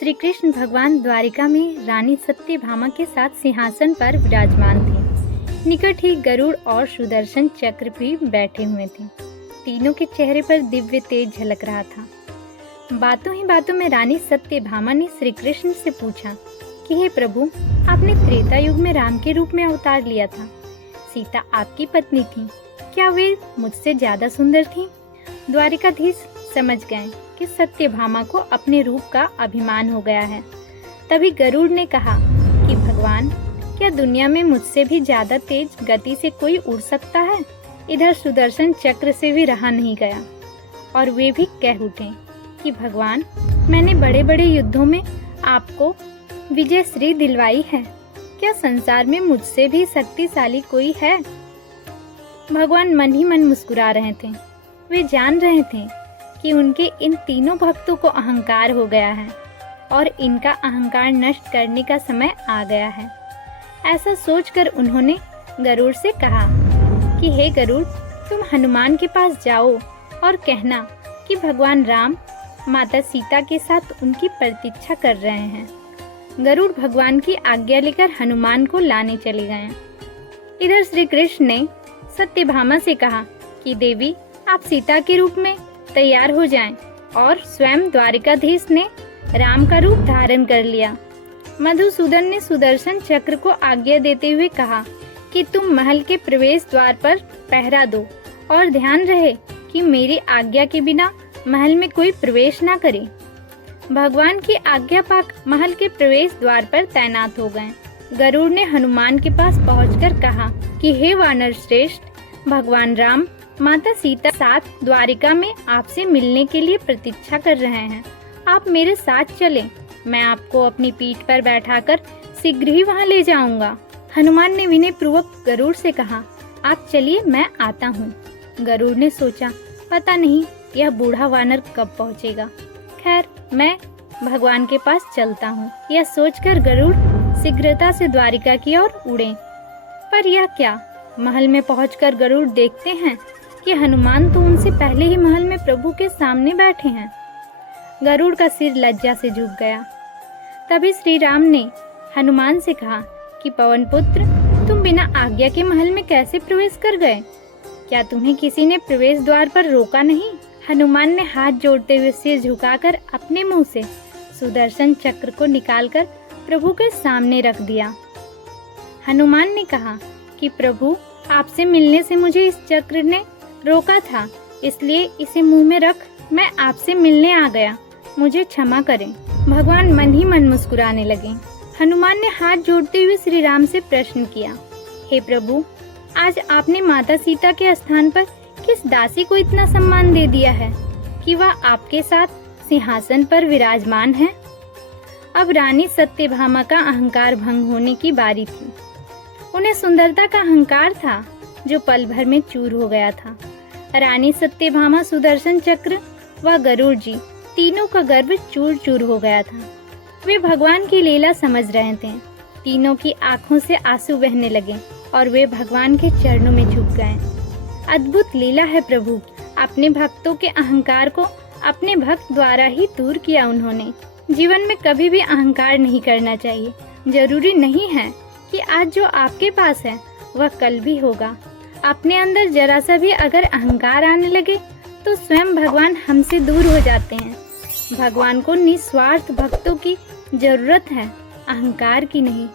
श्री कृष्ण भगवान द्वारिका में रानी सत्यभामा के साथ सिंहासन पर विराजमान थे। निकट ही गरुड़ और सुदर्शन चक्र भी बैठे हुए थे। तीनों के चेहरे पर दिव्य तेज झलक रहा था। बातों ही बातों में रानी सत्यभामा ने श्री कृष्ण से पूछा कि हे प्रभु, आपने त्रेता युग में राम के रूप में अवतार लिया था। सीता आपकी पत्नी थी, क्या वे मुझसे ज्यादा सुंदर थीं? द्वारिकाधीश समझ गए कि सत्यभामा को अपने रूप का अभिमान हो गया है। तभी गरुड़ ने कहा कि भगवान, क्या दुनिया में मुझसे भी ज्यादा तेज गति से कोई उड़ सकता है? इधर सुदर्शन चक्र से भी रहा नहीं गया और वे भी कह उठे कि भगवान, मैंने बड़े बड़े युद्धों में आपको विजय श्री दिलवाई है। क्या संसार में मुझसे भी शक्तिशाली कोई है? भगवान मन ही मन मुस्कुरा रहे थे। वे जान रहे थे कि उनके इन तीनों भक्तों को अहंकार हो गया है और इनका अहंकार नष्ट करने का समय आ गया है। ऐसा सोचकर उन्होंने गरुड़ से कहा कि हे गरुड़, तुम हनुमान के पास जाओ और कहना कि भगवान राम माता सीता के साथ उनकी प्रतीक्षा कर रहे हैं। गरुड़ भगवान की आज्ञा लेकर हनुमान को लाने चले गए। इधर श्री कृष्ण ने सत्यभामा से कहा कि देवी, आप सीता के रूप में तैयार हो जाएं, और स्वयं द्वारिकाधीश ने राम का रूप धारण कर लिया। मधुसूदन ने सुदर्शन चक्र को आज्ञा देते हुए कहा कि तुम महल के प्रवेश द्वार पर पहरा दो और ध्यान रहे कि मेरी आज्ञा के बिना महल में कोई प्रवेश ना करे। भगवान की आज्ञा पाक महल के प्रवेश द्वार पर तैनात हो गए। गरुड़ ने हनुमान के पास पहुंचकर कहा कि हे वानर श्रेष्ठ, भगवान राम माता सीता साथ द्वारिका में आपसे मिलने के लिए प्रतीक्षा कर रहे हैं। आप मेरे साथ चलें, मैं आपको अपनी पीठ पर बैठाकर शीघ्र ही वहां ले जाऊंगा। हनुमान ने विनय पूर्वक गरुड़ से कहा, आप चलिए, मैं आता हूँ। गरुड़ ने सोचा, पता नहीं यह बूढ़ा वानर कब पहुँचेगा। खैर, मैं भगवान के पास चलता हूँ। यह सोचकर गरुड़ शीघ्रता से द्वारिका की ओर उड़े। पर यह क्या, महल में पहुंचकर गरुड़ देखते हैं कि हनुमान तो उनसे पहले ही महल में प्रभु के सामने बैठे हैं। गरुड़ का सिर लज्जा से झुक गया। तभी श्री राम ने हनुमान से कहा कि पवन पुत्र, तुम बिना आज्ञा के महल में कैसे प्रवेश कर गए? क्या तुम्हें किसी ने प्रवेश द्वार पर रोका नहीं? हनुमान ने हाथ जोड़ते हुए सिर झुकाकर अपने मुंह से सुदर्शन चक्र को निकालकर प्रभु के सामने रख दिया। हनुमान ने कहा कि प्रभु, आपसे मिलने से मुझे इस चक्र ने रोका था, इसलिए इसे मुंह में रख मैं आपसे मिलने आ गया, मुझे क्षमा करें। भगवान मन ही मन मुस्कुराने लगे। हनुमान ने हाथ जोड़ते हुए श्री राम से प्रश्न किया, हे प्रभु, आज आपने माता सीता के स्थान पर किस दासी को इतना सम्मान दे दिया है कि वह आपके साथ सिंहासन पर विराजमान है? अब रानी सत्यभामा का अहंकार भंग होने की बारी थी। उन्हें सुंदरता का अहंकार था जो पल भर में चूर हो गया था। रानी सत्यभामा, सुदर्शन चक्र व गरुड़ जी, तीनों का गर्व चूर चूर हो गया था। वे भगवान की लीला समझ रहे थे। तीनों की आंखों से आंसू बहने लगे और वे भगवान के चरणों में झुक गए। अद्भुत लीला है प्रभु, अपने भक्तों के अहंकार को अपने भक्त द्वारा ही दूर किया उन्होंने। जीवन में कभी भी अहंकार नहीं करना चाहिए। जरूरी नहीं है कि आज जो आपके पास है वह कल भी होगा। अपने अंदर जरा सा भी अगर अहंकार आने लगे तो स्वयं भगवान हमसे दूर हो जाते हैं। भगवान को निस्वार्थ भक्तों की जरूरत है, अहंकार की नहीं।